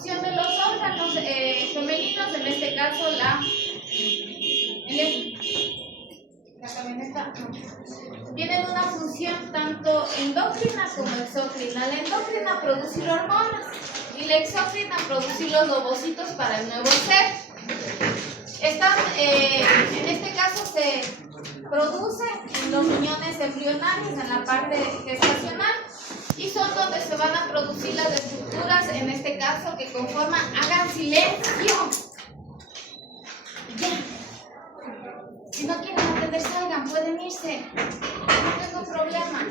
función de los órganos femeninos, en este caso la camioneta, tienen una función tanto endocrina como exócrina. La endocrina producir hormonas y la exócrina producir los ovocitos para el nuevo ser. Están, en este caso se produce en los riñones embrionarios, en la parte gestacional, y son donde se van a producir las estructuras, en este caso, que conforman, hagan silencio. Ya. Si no quieren atender, salgan, pueden irse. No tengo problema.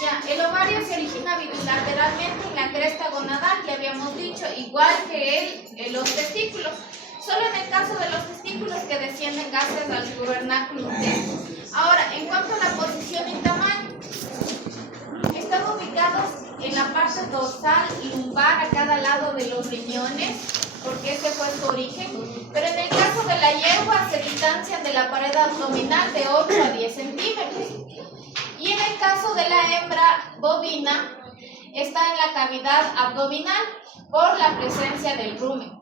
Ya, el ovario se origina bilateralmente en la cresta gonadal, ya habíamos dicho, igual que los testículos. Solo en el caso de los testículos que descienden gracias al gubernáculo interno. Ahora, en cuanto a la posición y tamaño, están ubicados en la parte dorsal y lumbar a cada lado de los riñones, porque ese fue su origen. Pero en el caso de la yegua se distancian de la pared abdominal de 8 a 10 centímetros. Y en el caso de la hembra bovina, está en la cavidad abdominal por la presencia del rumen.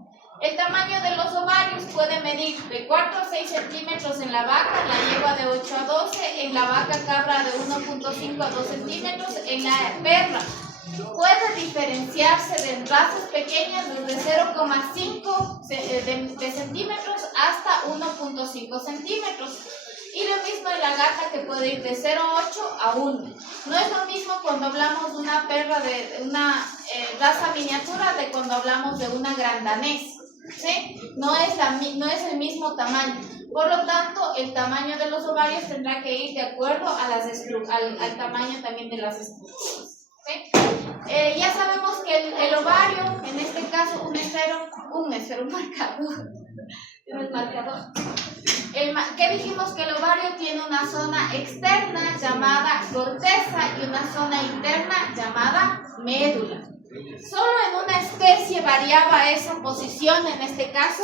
El tamaño de los ovarios puede medir de 4 a 6 centímetros en la vaca, en la yegua de 8 a 12, en la vaca cabra de 1.5 a 2 centímetros, en la perra. Puede diferenciarse de razas pequeñas desde 0,5 de centímetros hasta 1.5 centímetros. Y lo mismo en la gata, que puede ir de 0,8 a 1. No es lo mismo cuando hablamos de una perra de una raza miniatura de cuando hablamos de una gran danés. ¿Sí? No es el mismo tamaño. Por lo tanto, el tamaño de los ovarios tendrá que ir de acuerdo a al tamaño también de las estructuras. ¿Sí? Ya sabemos que el ovario, en este caso, un marcador. ¿Qué dijimos? Que el ovario tiene una zona externa llamada corteza y una zona interna llamada médula. Solo en una especie variaba esa posición, en este caso.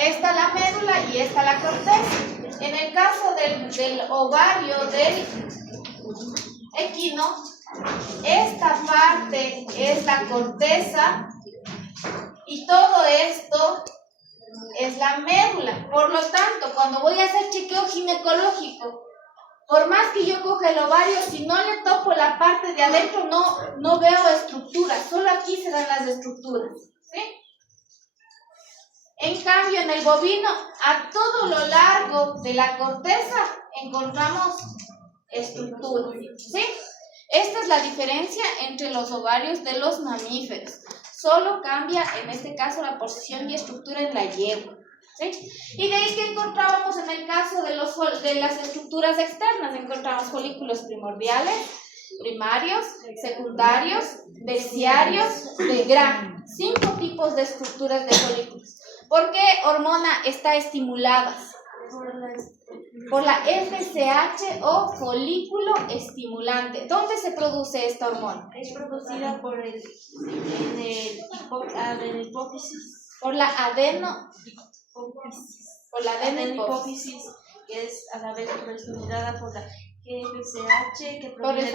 Esta la médula y esta la corteza. En el caso del ovario del equino, esta parte es la corteza y todo esto es la médula. Por lo tanto, cuando voy a hacer chequeo ginecológico, por más que yo coja el ovario, si no le toco la parte de adentro, no veo estructuras. Solo aquí se dan las estructuras. ¿Sí? En cambio, en el bovino, a todo lo largo de la corteza encontramos estructuras. ¿Sí? Esta es la diferencia entre los ovarios de los mamíferos. Solo cambia, en este caso, la posición y estructura en la yegua. ¿Sí? Y de ahí que encontrábamos en el caso de las estructuras externas, encontramos folículos primordiales, primarios, secundarios, terciarios, de Gram. 5 tipos de estructuras de folículos. ¿Por qué hormona está estimulada? Por la FSH o folículo estimulante. ¿Dónde se produce esta hormona? Es producida por la hipófisis. Por la adenohipófisis, que es a la vez estimulada por la FSH, que por el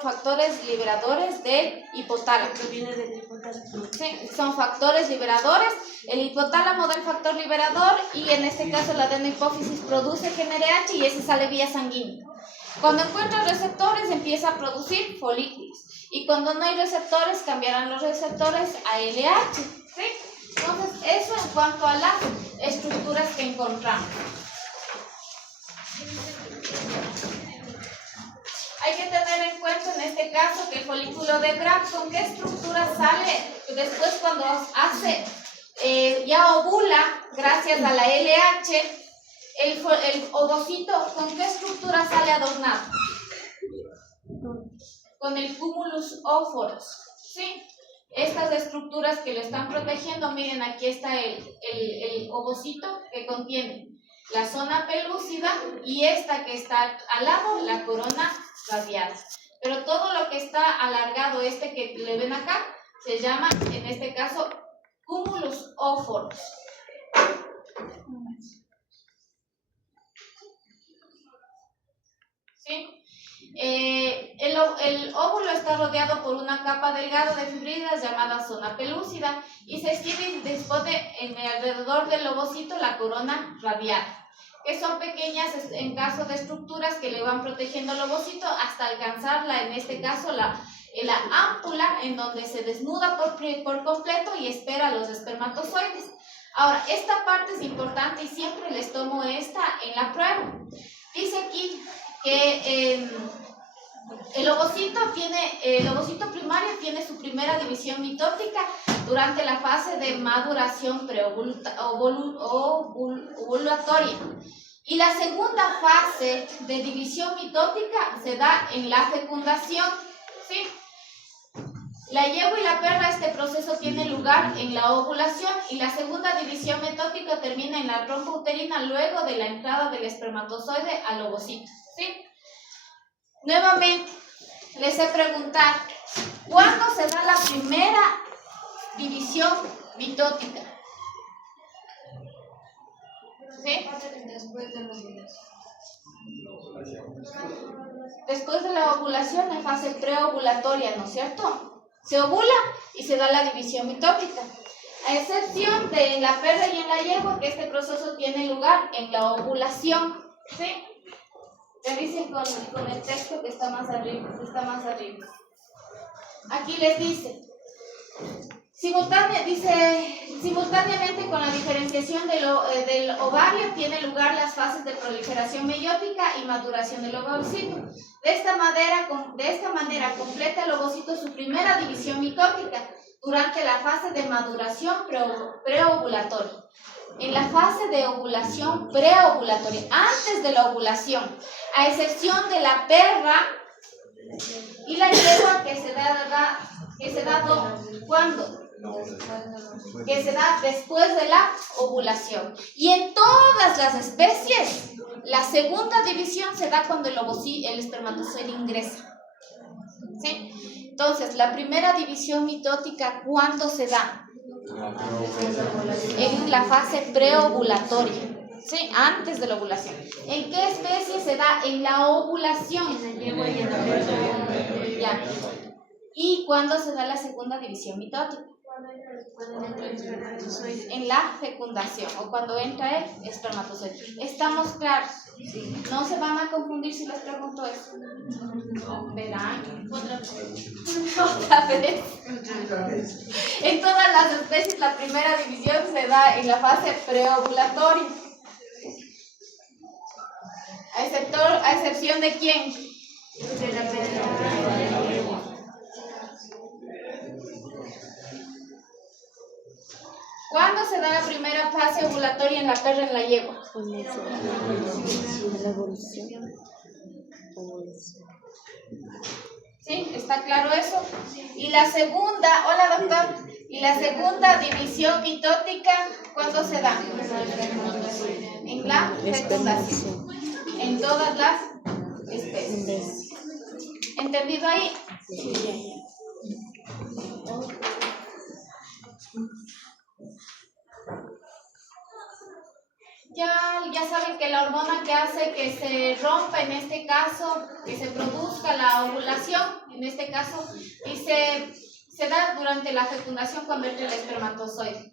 factores liberadores del hipotálamo. Que proviene del hipotálamo. Sí, son factores liberadores. El hipotálamo da el factor liberador y en este caso la adenohipófisis produce GnRH y ese sale vía sanguínea. Cuando encuentra receptores empieza a producir folículos y cuando no hay receptores cambiarán los receptores a LH. ¿Sí? Entonces eso en cuanto a las estructuras que encontramos. Hay que tener en cuenta en este caso que el folículo de Gram, ¿con qué estructura sale después cuando ya ovula gracias a la LH? El ovocito, ¿con qué estructura sale adornado? Con el cumulus óforos. ¿Sí? Estas estructuras que lo están protegiendo, miren, aquí está el ovocito que contiene la zona pelúcida y esta que está al lado, la corona radial. Pero todo lo que está alargado, que le ven acá, se llama, en este caso, cumulus óforos. ¿Sí? El óvulo está rodeado por una capa delgada de fibrillas llamada zona pelúcida y se extiende y dispone alrededor del ovocito la corona radiata, que son pequeñas en caso de estructuras que le van protegiendo al ovocito hasta alcanzarla, en este caso la ámpula, en donde se desnuda por completo y espera los espermatozoides. Ahora, esta parte es importante y siempre les tomo esta en la prueba. Dice aquí que el ovocito primario tiene su primera división mitótica durante la fase de maduración preovulatoria. Y la segunda fase de división mitótica se da en la fecundación, ¿sí? La yegua y la perra, este proceso tiene lugar en la ovulación y la segunda división mitótica termina en la trompa uterina luego de la entrada del espermatozoide al ovocito, ¿sí? Nuevamente, les he preguntado, ¿cuándo se da la primera división mitótica? ¿Sí? Después de la ovulación, en fase preovulatoria, ¿no es cierto? Se ovula y se da la división mitótica. A excepción de en la perra y en la yegua, que este proceso tiene lugar en la ovulación, ¿sí? Revisen con el texto que está más arriba. Aquí les dice, simultáneamente con la diferenciación del ovario tiene lugar las fases de proliferación meiótica y maduración del ovocito. De esta manera completa el ovocito su primera división mitótica durante la fase de maduración preovulatoria. En la fase de ovulación preovulatoria, antes de la ovulación, a excepción de la perra y la yegua que se da ¿cuándo? Que se da después de la ovulación. Y en todas las especies, la segunda división se da cuando el espermatozoide ingresa, ¿sí? Entonces, la primera división mitótica, ¿cuándo se da? En la fase preovulatoria, ¿sí? Antes de la ovulación. ¿En qué especie se da? En la ovulación. Ya. ¿Y cuándo se da la segunda división mitótica? En la fecundación o cuando entra el espermatozoide. ¿Estamos claros? No se van a confundir si les pregunto eso. ¿Verán? Otra vez. En todas las especies la primera división se da en la fase preovulatoria. ¿A excepción de quién? De la perra. ¿Cuándo se da la primera fase ovulatoria en la perra y en la yegua? ¿Sí? ¿Está claro eso? Y la segunda, hola doctor, y la segunda división mitótica, ¿cuándo se da? En la fecundación. En todas las especies. ¿Entendido ahí? Sí. Ya saben que la hormona que hace que se rompa, en este caso, que se produzca la ovulación, en este caso, y se da durante la fecundación cuando entra el espermatozoide.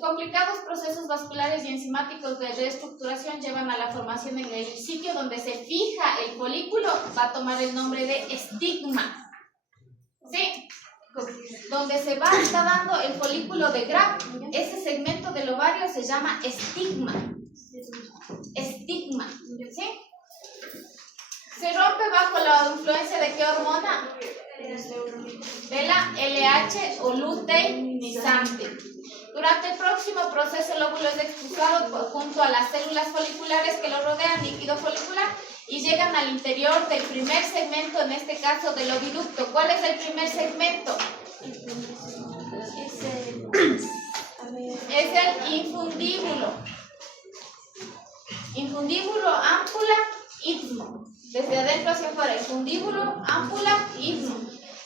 Complicados procesos vasculares y enzimáticos de reestructuración llevan a la formación en el sitio donde se fija el folículo, va a tomar el nombre de estigma. ¿Sí? Donde se está dando el folículo de Graf, ese segmento del ovario se llama estigma. Estigma, ¿sí? Se rompe bajo la influencia de ¿qué hormona? De la LH o luteinizante. Durante el próximo proceso el óvulo es expulsado junto a las células foliculares que lo rodean, líquido folicular, y llegan al interior del primer segmento, en este caso del oviducto. ¿Cuál es el primer segmento? Es el infundíbulo. Infundíbulo, ámpula, istmo. Desde adentro hacia afuera, infundíbulo, ámpula, istmo.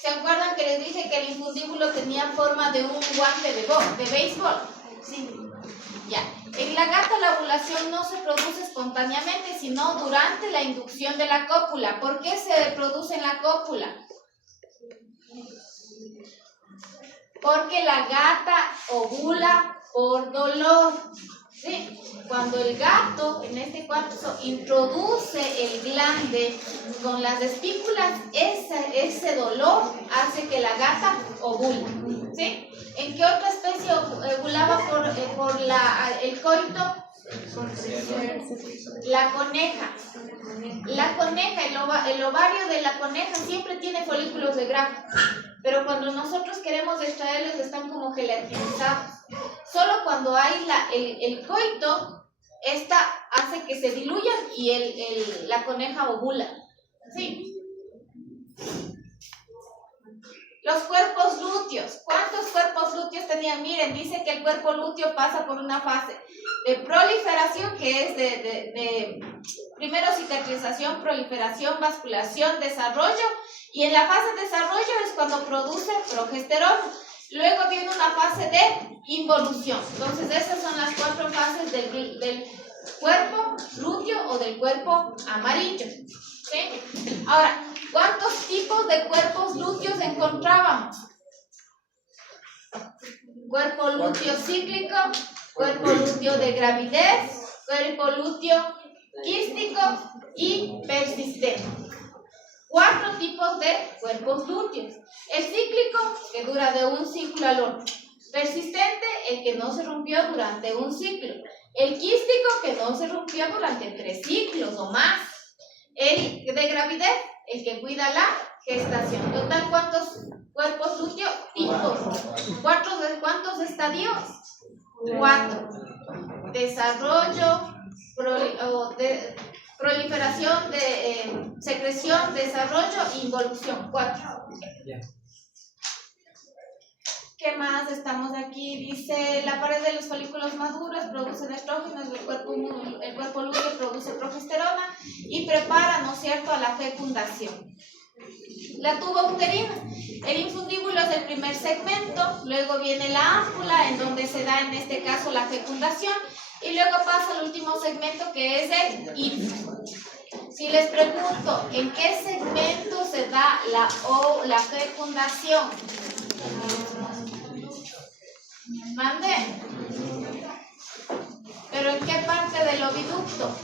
¿Se acuerdan que les dije que el infundíbulo tenía forma de un guante de béisbol? Sí. Ya. En la gata la ovulación no se produce espontáneamente, sino durante la inducción de la cópula. ¿Por qué se produce en la cópula? Porque la gata ovula por dolor. ¿Sí? Cuando el gato, en este caso, introduce el glande con las espículas, ese dolor hace que la gata ovule. ¿Sí? ¿En qué otra especie ovulaba por el coito? La coneja. La coneja, el ovario de la coneja siempre tiene folículos de grafo, pero cuando nosotros queremos extraerlos están como gelatinizados. Solo cuando hay el coito, esta hace que se diluyan y la coneja ovula. ¿Sí? Los cuerpos lúteos. ¿Cuántos cuerpos lúteos tenían? Miren, dice que el cuerpo lúteo pasa por una fase de proliferación, que es primero cicatrización, proliferación, vasculación, desarrollo, y en la fase de desarrollo es cuando produce progesterona. Luego viene una fase de involución. Entonces esas son las 4 fases del cuerpo lúteo o del cuerpo amarillo. ¿Sí? Ahora, ¿cuántos tipos de cuerpos lúteos encontrábamos? Cuerpo lúteo cíclico, cuerpo lúteo de gravidez, cuerpo lúteo quístico y persistente. 4 tipos de cuerpos lúteos. El cíclico, que dura de un ciclo al otro. Persistente, el que no se rompió durante un ciclo. El quístico, que no se rompió durante 3 ciclos o más. El de gravidez, el que cuida la gestación. Total, ¿cuántos cuerpos lúteos? Tipos. ¿Cuántos estadios? 4. Desarrollo, proliferación, secreción, desarrollo e involución. 4. ¿Qué más estamos aquí? Dice, la pared de los folículos maduros producen estrógenos, el cuerpo lúteo produce progesterona y prepara, ¿no es cierto?, a la fecundación. La tuba uterina. El infundíbulo es el primer segmento, luego viene la ámpula, en donde se da en este caso la fecundación, y luego pasa al último segmento, que es el ínfimo. Si les pregunto, ¿en qué segmento se da la fecundación? ¿Mande? ¿Pero en qué parte del oviducto?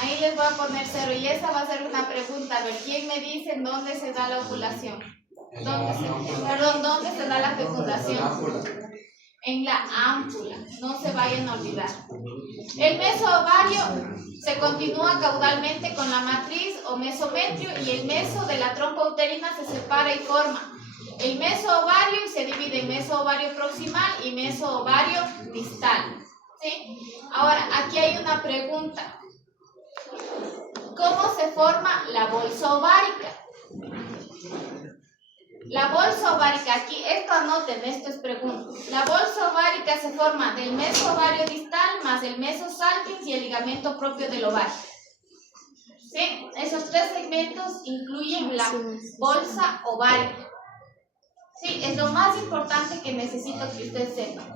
Ahí les voy a poner 0 y esa va a ser una pregunta. A ver, ¿quién me dice en dónde se da la ovulación? ¿Dónde se da la fecundación? En la ámpula, no se vayan a olvidar. El meso-ovario se continúa caudalmente con la matriz o mesometrio, y el meso de la trompa uterina se separa y forma el meso-ovario y se divide en meso-ovario proximal y meso-ovario distal. ¿Sí? Ahora, aquí hay una pregunta. ¿Cómo se forma la bolsa ovárica? La bolsa ovárica, aquí, esto anoten, esto es pregunta. La bolsa ovárica se forma del meso-ovario distal más el meso-salpinx y el ligamento propio del ovario. ¿Sí? Esos 3 segmentos incluyen la bolsa ovárica. Sí, es lo más importante que necesito que ustedes sepan.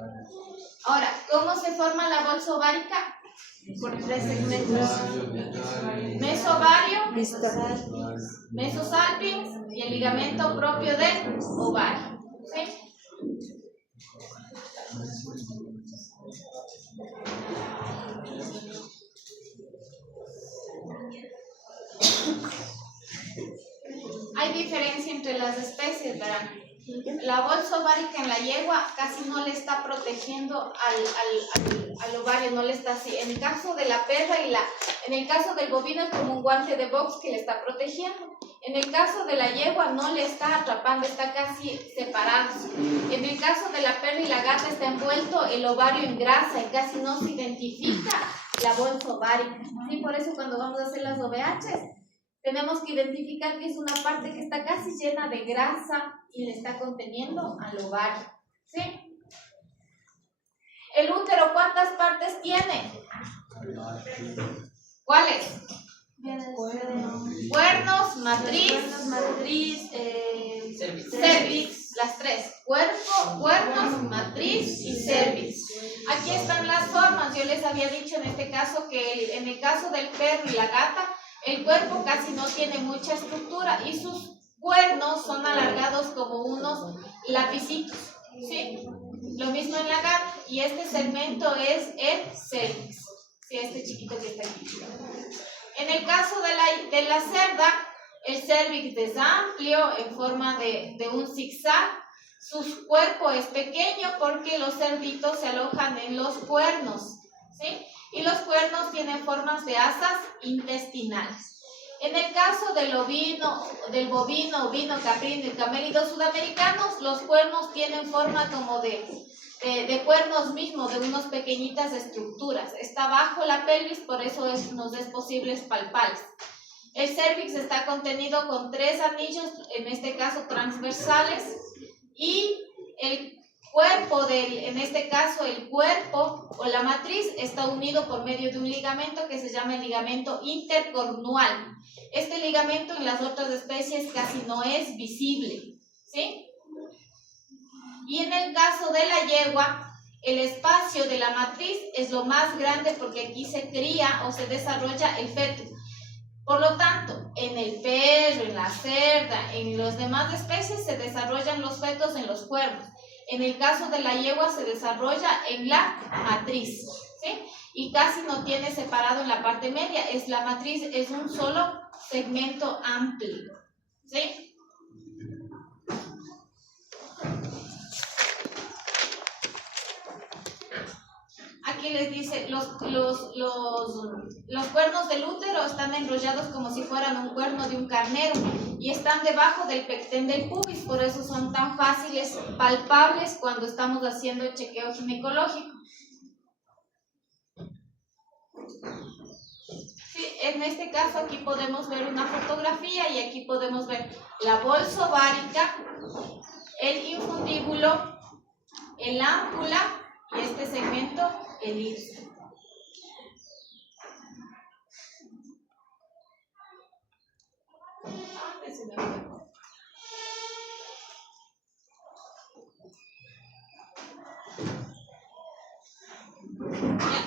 Ahora, ¿cómo se forma la bolsa ovárica? Por 3 segmentos. Meso-ovario, meso-salpinx y el ligamento propio del ovario. ¿Sí? Hay diferencia entre las especies, ¿verdad? La bolsa ovárica en la yegua casi no le está protegiendo al ovario, no le está así. En el caso de la perra en el caso del bovino es como un guante de box que le está protegiendo. En el caso de la yegua no le está atrapando, está casi separado. En el caso de la perra y la gata está envuelto el ovario en grasa y casi no se identifica la bolsa ovárica. ¿Sí? Por eso cuando vamos a hacer las OVHs, tenemos que identificar que es una parte que está casi llena de grasa y le está conteniendo al ovario. ¿Sí? El útero, ¿cuántas partes tiene? ¿Cuáles? Cuernos, matriz, cervix las tres: cuerpo, cuernos, matriz y cervix. Aquí están las formas. Yo les había dicho en este caso que en el caso del perro y la gata, el cuerpo casi no tiene mucha estructura y sus cuernos son alargados como unos lapicitos, ¿sí? Lo mismo en la gata, y este segmento es el cervix, ¿sí? Este chiquito que está aquí. En el caso de la cerda, el cervix es amplio en forma de un zigzag. Su cuerpo es pequeño porque los cerditos se alojan en los cuernos, ¿sí? Y los cuernos tienen formas de asas intestinales. En el caso del bovino, caprino y camélidos sudamericanos, los cuernos tienen forma como de cuernos mismos, de unas pequeñitas estructuras. Está bajo la pelvis, por eso nos es posible palparles. El cervix está contenido con 3 anillos, en este caso transversales, y el cuerpo en este caso el cuerpo o la matriz está unido por medio de un ligamento que se llama el ligamento intercornual. Este ligamento en las otras especies casi no es visible, ¿sí? Y en el caso de la yegua, el espacio de la matriz es lo más grande porque aquí se cría o se desarrolla el feto. Por lo tanto, en el perro, en la cerda, en las demás especies se desarrollan los fetos en los cuernos. En el caso de la yegua se desarrolla en la matriz, ¿sí? Y casi no tiene separado en la parte media. La matriz es un solo segmento amplio, ¿sí? Aquí les dice, los cuernos del útero están enrollados como si fueran un cuerno de un carnero y están debajo del pecten del pubis, por eso son tan fáciles, palpables cuando estamos haciendo chequeo ginecológico. Sí, en este caso aquí podemos ver una fotografía y aquí podemos ver la bolsa ovárica, el infundíbulo, el ámpula y este segmento, el irso.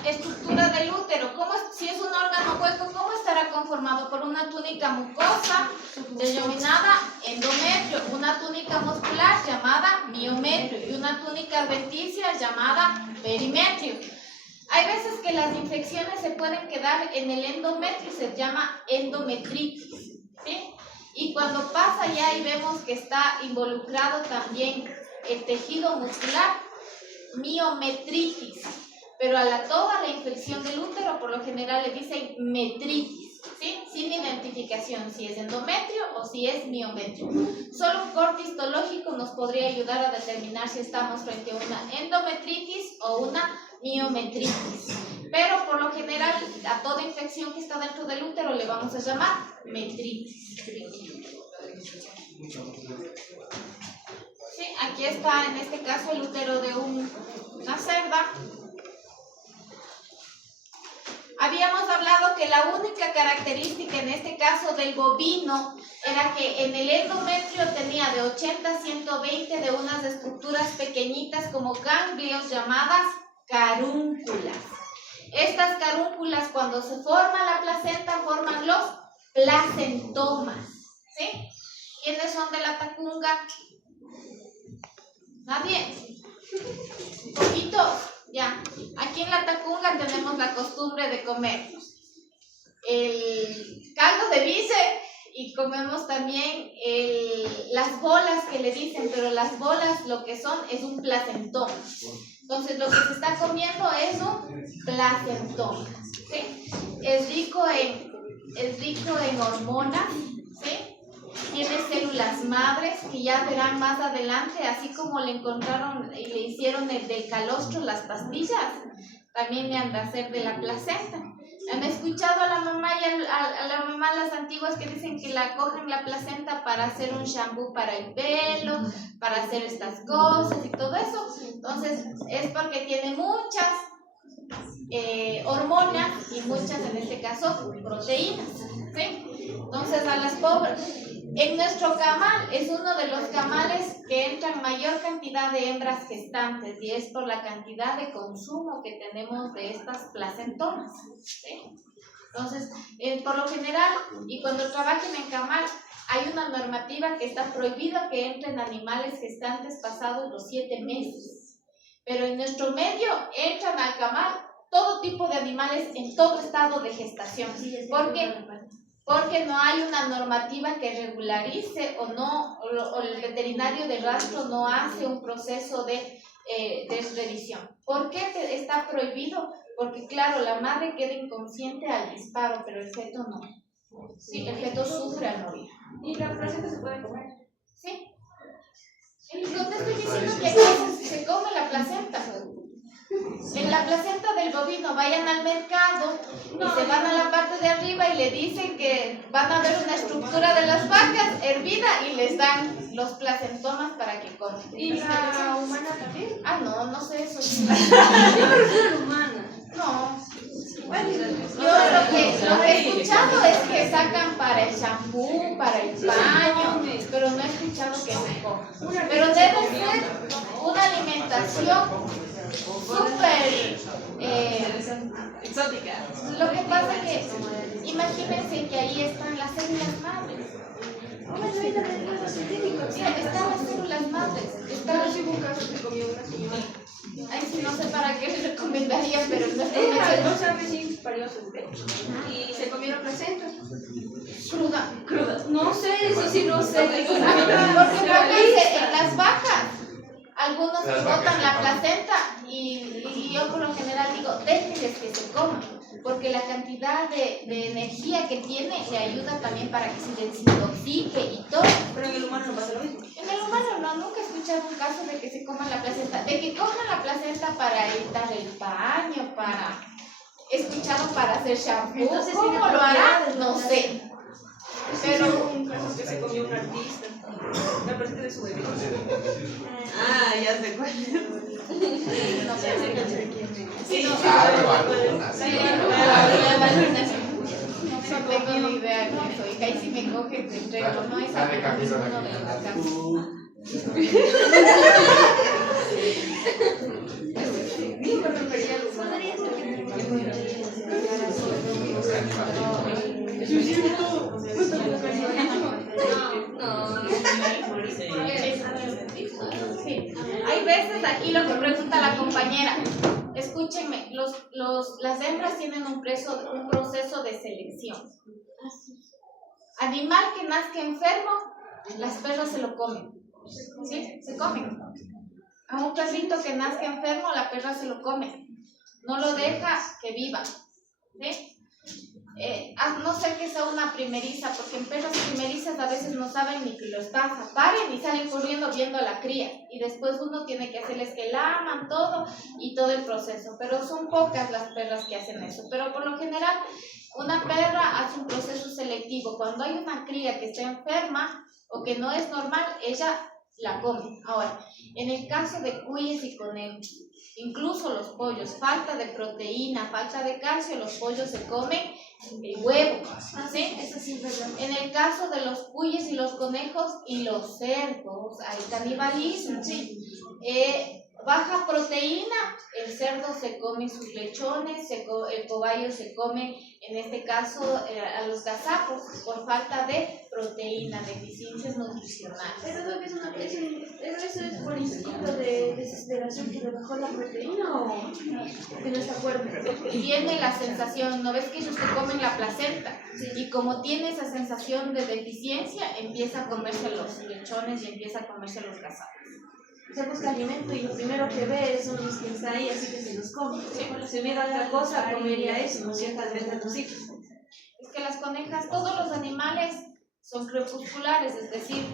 Estructura del útero. Si es un órgano hueco, ¿cómo estará conformado? Por una túnica mucosa denominada endometrio, una túnica muscular llamada miometrio y una túnica adventicia llamada perimetrio. Hay veces que las infecciones se pueden quedar en el endometrio, se llama endometritis, ¿sí? Y cuando pasa ya y vemos que está involucrado también el tejido muscular, miometritis. Pero toda la infección del útero por lo general le dicen metritis, ¿sí? Sin identificación si es endometrio o si es miometrio. Solo un corte histológico nos podría ayudar a determinar si estamos frente a una endometritis o una miometritis. Pero por lo general a toda infección que está dentro del útero le vamos a llamar metritis. Sí, aquí está en este caso el útero de una cerda. Habíamos hablado que la única característica en este caso del bovino era que en el endometrio tenía de 80 a 120 de unas estructuras pequeñitas como ganglios llamadas carúnculas. Estas carúnculas cuando se forma la placenta forman los placentomas, ¿sí? ¿Quiénes son de la tacunga? ¿Nadie? ¿Poquitos? Ya, aquí en la tacunga tenemos la costumbre de comer el caldo de bice y comemos también las bolas que le dicen, pero las bolas lo que son es un placentón. Entonces lo que se está comiendo es un placentón, ¿sí? Es rico en hormonas, ¿sí? Tiene células madres que ya verán más adelante, así como le encontraron y le hicieron del calostro las pastillas, también le han de hacer de la placenta. ¿Han escuchado a la mamá y a la mamá las antiguas que dicen que la cogen la placenta para hacer un shampoo para el pelo, para hacer estas cosas y todo eso? Entonces es porque tiene muchas hormonas y muchas en este caso proteínas, ¿sí? Entonces a las pobres En nuestro camal es uno de los camales que entran mayor cantidad de hembras gestantes y es por la cantidad de consumo que tenemos de estas placentonas, ¿sí? Entonces, por lo general, y cuando trabajen en camal, hay una normativa que está prohibido que entren animales gestantes pasados los 7 meses. Pero en nuestro medio entran al camal todo tipo de animales en todo estado de gestación. Porque no hay una normativa que regularice o el veterinario de rastro no hace un proceso de revisión. ¿Por qué está prohibido? Porque claro, la madre queda inconsciente al disparo, pero el feto no. Sí, el feto sufre al morir. ¿Y la placenta se puede comer? Sí. No te estoy diciendo que aquí se come la placenta. En la placenta del bovino vayan al mercado y se van a la parte de arriba y le dicen que van a ver una estructura de las vacas hervida y les dan los placentomas para que coman. ¿Y la humana también? Ah, no sé eso. Yo prefiero la humana. No. Bueno, Yo lo que he escuchado es que sacan para el shampoo, para el baño, pero no he escuchado que se coma. Pero debe ser una alimentación súper exótica. Lo que pasa es que imagínense que ahí están las células madres. Están las células madres. Hubo un caso que comió una señora. Ay, sí, no sé para qué les recomendaría, pero no No sabe si parió su bebé. Y se comió la placenta. cruda. No sé, eso sí no sé. Porque pónganse en las vacas. Algunos botan la placenta y yo por lo general digo, déjenles que se coman, porque la cantidad de energía que tiene le ayuda también para que se desintoxique y todo. Pero en el humano no pasa lo mismo. En el humano no, nunca he escuchado un caso de que se coman la placenta, de que coman la placenta para evitar el baño, he escuchado para hacer shampoo. Entonces, ¿cómo lo hará? No sé. Pero un caso que se comió un artista. La placenta de su bebé. Ah, ya sé cuál es. No sé. Sí, no. No tengo ni idea de eso. Y ahí si me coge, te entrego. No, esa es uno de los casos. Sí. Hay veces aquí lo que pregunta la compañera. Escúchenme, las hembras tienen un proceso de selección. Animal que nazca enfermo, las perras se lo comen. ¿Sí? Se comen. A un perrito que nazca enfermo, la perra se lo come. No lo deja que viva. ¿Sí? A no ser que sea una primeriza, porque en perras primerizas a veces no saben ni que los pasa. Paren y salen corriendo viendo a la cría. Y después uno tiene que hacerles que laman todo y todo el proceso. Pero son pocas las perras que hacen eso. Pero por lo general, una perra hace un proceso selectivo. Cuando hay una cría que está enferma o que no es normal, ella la come. Ahora, en el caso de cuyes y conejos, incluso los pollos, falta de proteína, falta de calcio, los pollos se comen el huevo. ¿Sí? Eso sí es verdad. En el caso de los cuyes y los conejos y los cerdos, hay canibalismo. ¿Sí? Baja proteína, el cerdo se come sus lechones, el cobayo se come, en este caso, a los gazapos, por falta de proteína, deficiencias nutricionales. ¿Eso es por instinto de desesperación que le bajó la proteína o que no está fuerte? Tiene la sensación, ¿no ves que ellos se comen la placenta? Sí. Y como tiene esa sensación de deficiencia, empieza a comerse los lechones y empieza a comerse los gazapos. Se busca alimento y lo primero que ve son los que están ahí, así que se los come. Sí. Si hubiera otra cosa, comería eso, ¿no? Ciertas veces los hijos. Es que las conejas, todos los animales son crepusculares, es decir,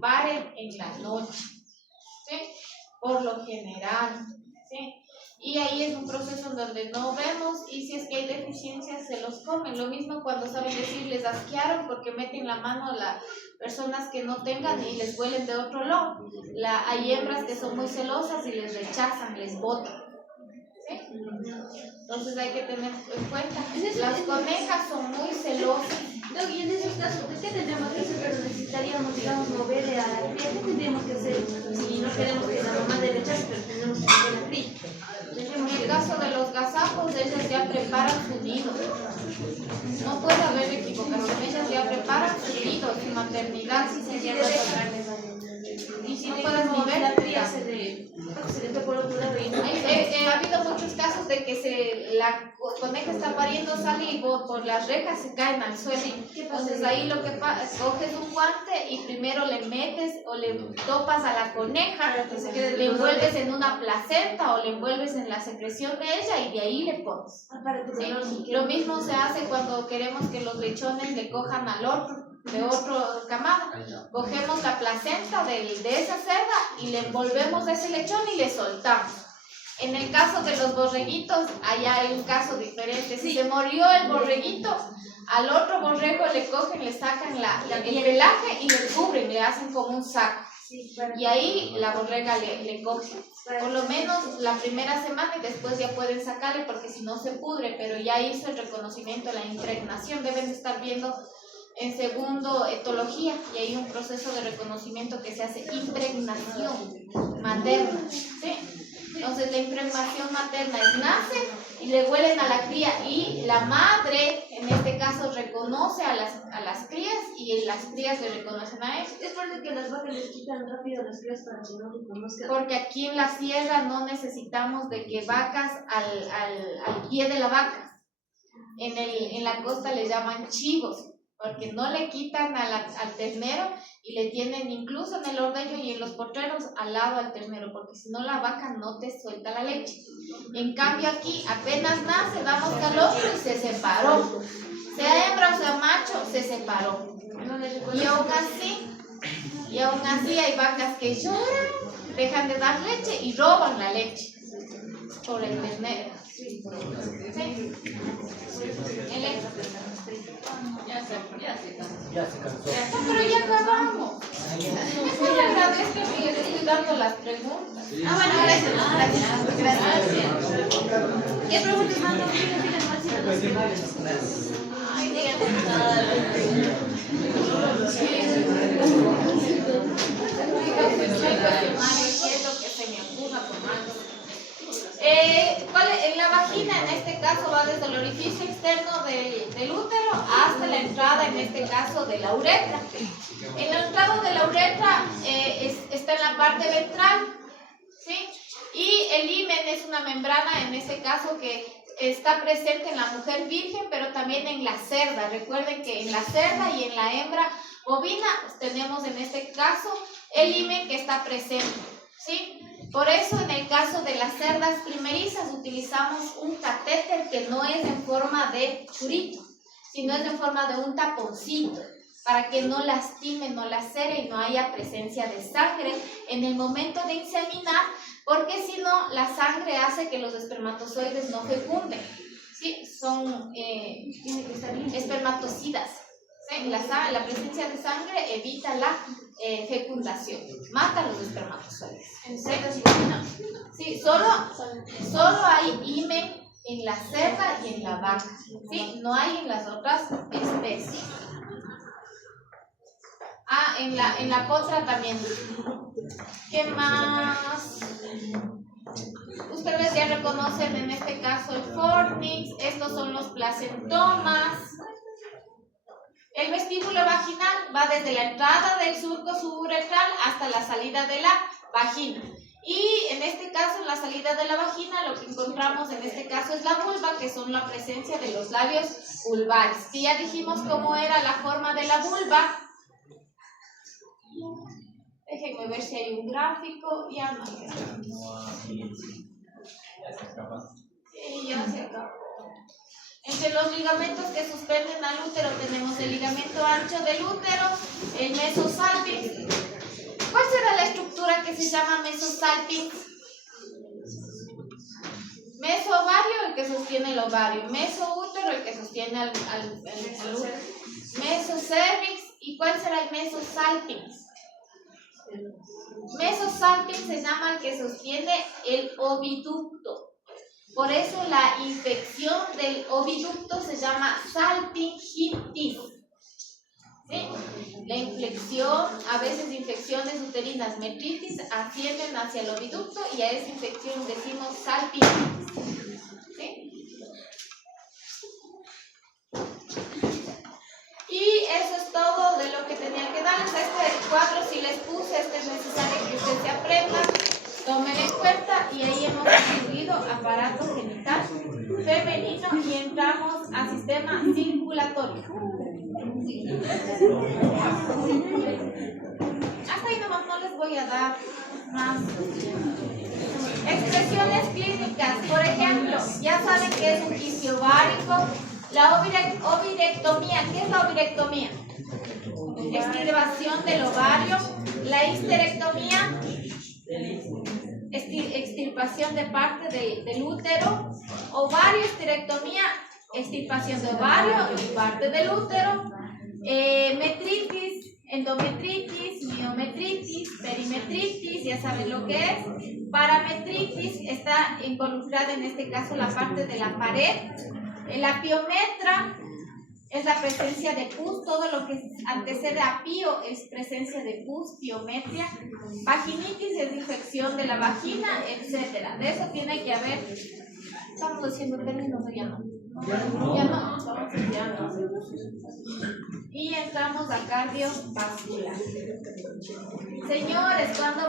paren en la noche, ¿sí? Por lo general, ¿sí? Y ahí es un proceso en donde no vemos y si es que hay deficiencias se los comen. Lo mismo cuando saben decir les asquearon porque meten la mano a las personas que no tengan y les huelen de otro lado. Hay hembras que son muy celosas y les rechazan, les botan. ¿Sí? Entonces hay que tener en cuenta, las conejas son muy celosas. No, y en esos casos, ¿de qué tendríamos que hacer? Pero necesitaríamos, digamos, mover a la cría. ¿Qué tendríamos que hacer si no queremos que la mamá dé rechazo, pero tenemos que mover la cría? En el caso de los gazapos, ellas ya preparan su nido. No puede haber equivocación, ellas ya preparan su nido, su maternidad, si se lleva a y si no puedes mover, la cría se le fue por otro lado. Ha habido muchos casos de que la coneja está pariendo, sale y por las rejas se caen al suelo. Entonces ahí lo que pasa, coges un guante y primero le metes o le topas a la coneja, le envuelves en una placenta o le envuelves en la secreción de ella y de ahí le pones. ¿Sí? Lo mismo se hace cuando queremos que los lechones le cojan al otro, de otro camada. Cogemos la placenta de esa cerda y le envolvemos ese lechón y le soltamos. En el caso de los borreguitos, allá hay un caso diferente. Si se murió el borreguito, al otro borrego le cogen, le sacan el pelaje y le cubren, le hacen como un saco. Y ahí la borrega le coge. Por lo menos la primera semana y después ya pueden sacarle porque si no se pudre, pero ya hizo el reconocimiento, la impregnación. Deben estar viendo en segundo etología y hay un proceso de reconocimiento que se hace impregnación materna. ¿Sí? Entonces la impregnación materna es nace y le huelen a la cría y la madre en este caso reconoce a las crías y las crías le reconocen a él. Es por eso que las vacas les quitan rápido las crías para que no reconozcan. Porque aquí en la sierra no necesitamos de que vacas al pie de la vaca. En la costa le llaman chivos, porque no le quitan al ternero y le tienen incluso en el ordeño y en los potreros al lado al ternero, porque si no la vaca no te suelta la leche. En cambio aquí apenas nace, damos calostro y se separó. Sea hembra o sea macho, se separó. Y aún así hay vacas que lloran, dejan de dar leche y roban la leche por el ternero. ¿Sí? Ya se cansó. Pero ya acabamos. Yo le agradezco que les estoy dando las preguntas. Bueno, gracias. ¿Qué preguntas mandan? Ay, díganme. ¿Qué es lo que se me ocurra tomando? En la vagina, en este caso, va desde el orificio externo del útero hasta la entrada, en este caso, de la uretra. En la entrada de la uretra está en la parte ventral, ¿sí? Y el himen es una membrana, en este caso, que está presente en la mujer virgen, pero también en la cerda. Recuerden que en la cerda y en la hembra bovina tenemos, en este caso, el himen que está presente, ¿sí? Por eso en el caso de las cerdas primerizas utilizamos un catéter que no es en forma de churito, sino es en forma de un taponcito, para que no lastime, no lacere y no haya presencia de sangre en el momento de inseminar, porque si no, la sangre hace que los espermatozoides no fecunden, ¿sí? Son espermatocidas. ¿Sí? La presencia de sangre evita la fecundación, mata los espermatozoides. Sí, solo hay himen en la cerda y en la vaca, ¿sí? No hay en las otras especies. En la potra también. ¿Qué más? Ustedes ya reconocen en este caso el fornix. Estos son los placentomas. El vestíbulo vaginal va desde la entrada del surco suburetral hasta la salida de la vagina. Y en este caso, en la salida de la vagina, lo que encontramos en este caso es la vulva, que son la presencia de los labios vulvares. Si ya dijimos cómo era la forma de la vulva, déjenme ver si hay un gráfico. Ya no hay gráfico. Sí, ya se acabó. Entre los ligamentos que suspenden al útero tenemos el ligamento ancho del útero, el mesosalpinx. ¿Cuál será la estructura que se llama mesosalpinx? Meso-ovario, el que sostiene el ovario. Meso-útero, el que sostiene al útero. Mesocervix. ¿Y cuál será el mesosalpinx? Mesosalpinx se llama el que sostiene el oviducto. Por eso la infección del oviducto se llama salpingitis. infección, a veces infecciones uterinas, metritis, ascienden hacia el oviducto y a esa infección decimos salpingitis. ¿Sí? Y eso es todo de lo que tenía que darles. Este cuadro sí les puse, es necesario que usted se aprenda, tomen en cuenta, y ahí hemos incluido aparato genital femenino y entramos al sistema circulatorio. Hasta ahí nomás, no les voy a dar más. Expresiones clínicas, por ejemplo, ya saben que es un quiste ovárico. La ovirectomía, ¿qué es la ovirectomía? Extirpación del ovario. La histerectomía, extirpación de parte del útero. Ovario, histerectomía, extirpación de ovario y parte del útero. Metritis, endometritis, miometritis, perimetritis, ya saben lo que es. Parametritis, está involucrada en este caso la parte de la pared. La piometra es la presencia de pus, todo lo que antecede a pio es presencia de pus, piometria. Vaginitis es infección de la vagina, etc. De eso tiene que haber. Estamos haciendo términos o ya no. Ya no, estamos estudiando. Y entramos a cardiovascular. Señores, cuando